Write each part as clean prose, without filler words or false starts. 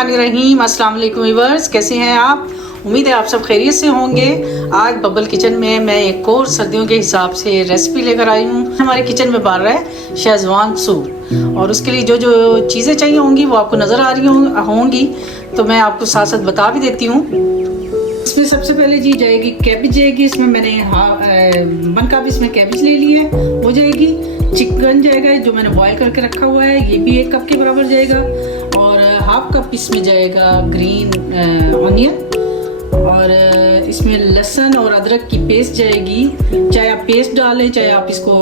बिस्मिल्लाहिर्रहमानिर्रहीम। अस्सलाम वालेकुम व्यूअर्स, कैसे हैं आप? उम्मीद है आप सब खैरियत से होंगे। आज बबल किचन में मैं एक और सर्दियों के हिसाब से रेसिपी लेकर आई हूँ। हमारे किचन में बन रहा है शेजवान सूप, और उसके लिए जो जो चीज़ें चाहिए होंगी वो आपको नज़र आ रही होंगी, तो मैं आपको साथ साथ बता भी देती हूँ। इसमें सबसे पहले जी जाएगी कैबिज जाएगी। इसमें मैंने 1 कप इसमें कैबिज ले ली है, हो जाएगी। चिकन जाएगा जो मैंने बॉईल करके रखा हुआ है, ये भी 1 कप के बराबर जाएगा। और 1/2 कप इसमें जाएगा ग्रीन ऑनियन, और इसमें लहसुन और अदरक की पेस्ट जाएगी। चाहे आप पेस्ट डाल लें, चाहे आप इसको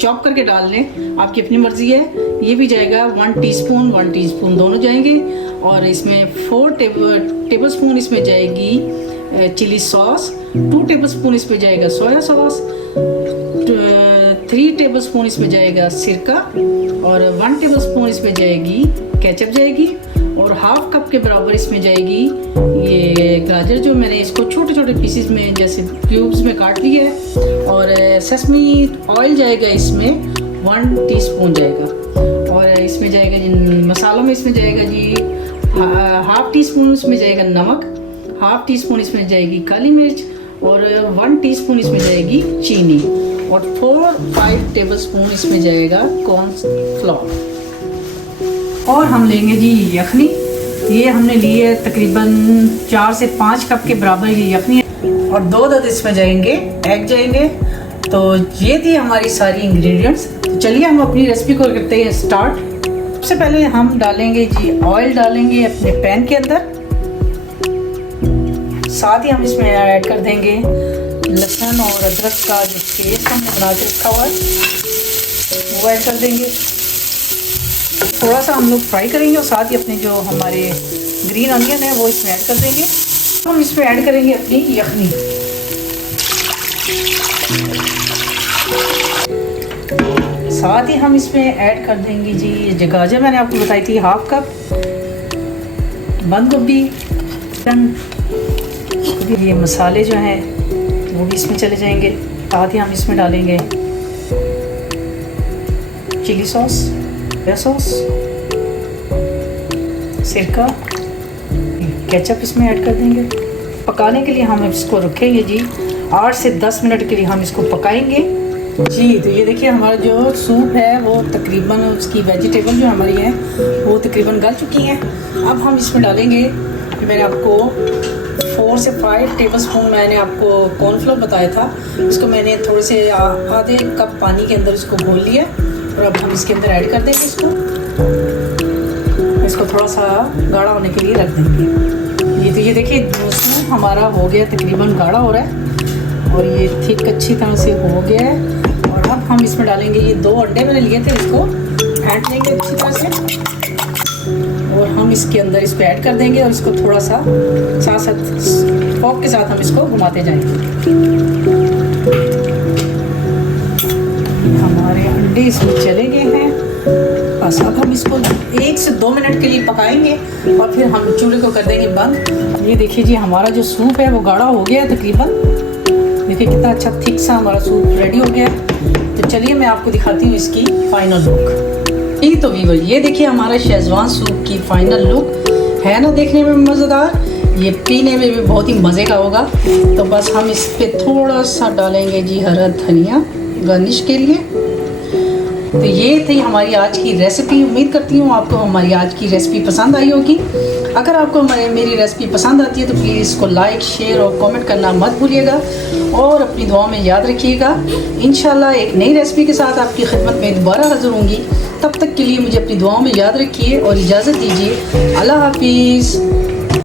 चॉप करके डाल लें, आपकी अपनी मर्जी है। ये भी जाएगा 1 टीस्पून दोनों जाएंगे। और इसमें 4 टेबल स्पून इसमें जाएगी चिली सॉस, 2 टेबल स्पून इसमें जाएगा सोया सॉस, 3 टेबल स्पून इसमें जाएगा सिरका, और 1 टेबल स्पून इसमें जाएगी केचप जाएगी, और 1/2 कप के बराबर इसमें जाएगी ये गाजर जो मैंने इसको छोटे छोटे पीसेस में जैसे क्यूब्स में काट लिया है। और सेसमी ऑयल जाएगा इसमें 1 टीस्पून जाएगा। और इसमें जाएगा मसालों में इसमें जाएगा जी 1/2 टीस्पून इसमें जाएगा नमक, 1/2 टीस्पून इसमें जाएगी काली मिर्च, और 1 टीस्पून इसमें जाएगी चीनी, और 4-5 टेबल स्पून इसमें जाएगा कॉर्नफ्लोर। और हम लेंगे जी यखनी। ये हमने ली है तकरीबन 4 से 5 कप के बराबर ये यखनी है, और 2 इसमें जाएंगे एग जाएंगे। तो ये थी हमारी सारी इंग्रेडिएंट्स। तो चलिए हम अपनी रेसिपी को करते हैं स्टार्ट। सबसे पहले हम डालेंगे जी ऑयल डालेंगे अपने पैन के अंदर। साथ ही हम इसमें ऐड कर देंगे लहसुन और अदरक का जो पेस्ट हमने बना के रखा हुआ है वो ऐड कर देंगे। थोड़ा सा हम लोग फ्राई करेंगे, और साथ ही अपने जो हमारे ग्रीन अनियन है वो इसमें ऐड कर देंगे। हम इसमें ऐड करेंगे अपनी यखनी। साथ ही हम इसमें ऐड कर देंगे जी ये गाजर मैंने आपको बताई थी 1/2 कप, बंद गोभी, ये मसाले जो हैं वो भी इसमें चले जाएंगे। साथ ही हम इसमें डालेंगे चिली सॉस, सॉस, सिरका, केचप इसमें ऐड कर देंगे। पकाने के लिए हम इसको रखेंगे जी 8 से 10 मिनट के लिए हम इसको पकाएंगे जी। तो ये देखिए हमारा जो सूप है वो तकरीबन उसकी वेजिटेबल जो हमारी है वो तकरीबन गल चुकी हैं। अब हम इसमें डालेंगे, मैंने आपको 4 से 5 टेबल स्पून मैंने आपको कॉर्नफ्लोर बताया था, इसको मैंने थोड़े से आधे कप पानी के अंदर इसको घोल लिया। और अब हम इसके अंदर ऐड कर देंगे इसको थोड़ा सा गाढ़ा होने के लिए रख देंगे। ये देखिए सूप हमारा हो गया, तकरीबन गाढ़ा हो रहा है, और ये थिक अच्छी तरह से हो गया है। और अब हम इसमें डालेंगे ये 2 अंडे मैंने लिए थे, इसको ऐड देंगे अच्छी तरह से, और हम इसके अंदर इसको ऐड कर देंगे। और इसको थोड़ा सा साथ साथ फोक के साथ हम इसको घुमाते जाएंगे। हमारे अंडे इसमें चले गए हैं, बस अब हम इसको 1 से 2 मिनट के लिए पकाएंगे, और फिर हम चूल्हे को कर देंगे बंद। ये देखिए जी हमारा जो सूप है वो गाढ़ा हो गया है तकरीबन। देखिए कितना अच्छा थिक सा हमारा सूप रेडी हो गया है। तो चलिए मैं आपको दिखाती हूँ इसकी फाइनल लुक। तो वीवर ये देखिए हमारा शेजवान सूप की फाइनल लुक है ना, देखने में मज़ेदार, ये पीने में भी बहुत ही मज़े का होगा। तो बस हम इस पर थोड़ा सा डालेंगे जी हरा धनिया गार्निश के लिए। तो ये थी हमारी आज की रेसिपी। उम्मीद करती हूँ आपको हमारी आज की रेसिपी पसंद आई होगी। अगर आपको मेरी रेसिपी पसंद आती है तो प्लीज़ इसको लाइक, शेयर और कमेंट करना मत भूलिएगा, और अपनी दुआ में याद रखिएगा। इंशाल्लाह एक नई रेसिपी के साथ आपकी खिदमत में दोबारा हाज़िर होंगी। तब तक के लिए मुझे अपनी दुआओं में याद रखिए और इजाज़त दीजिए। अल्लाह हाफिज़।